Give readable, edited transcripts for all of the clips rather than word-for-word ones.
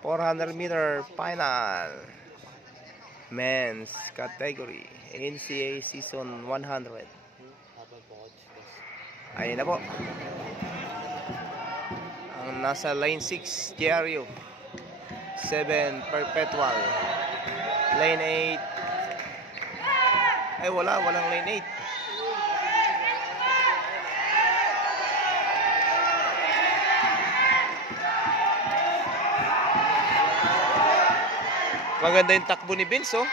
400-meter final men's category NCAA season 100. Ayun na po ang nasa lane 6 Diario, 7 Perpetual, lane 8 ay walang lane 8. Maganda yung takbo ni Vince, oh.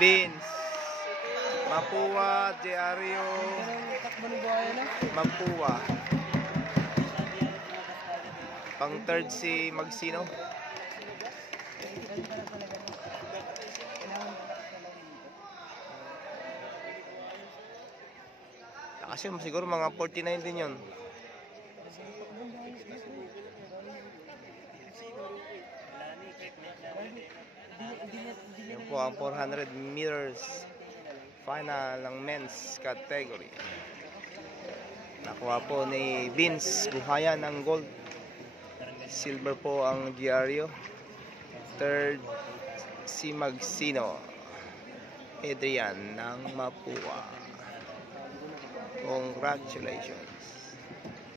Vince, Mapua, Diario, Mapua. Pang third si Magsino. Kasi siguro mga 49 din yun. Yan po ang 400 meters final ng men's category. Nakuha po ni Vince Buhayan ng gold. Silver po ang Diario. Third si Magsino Adrian ng Mapua. Congratulations.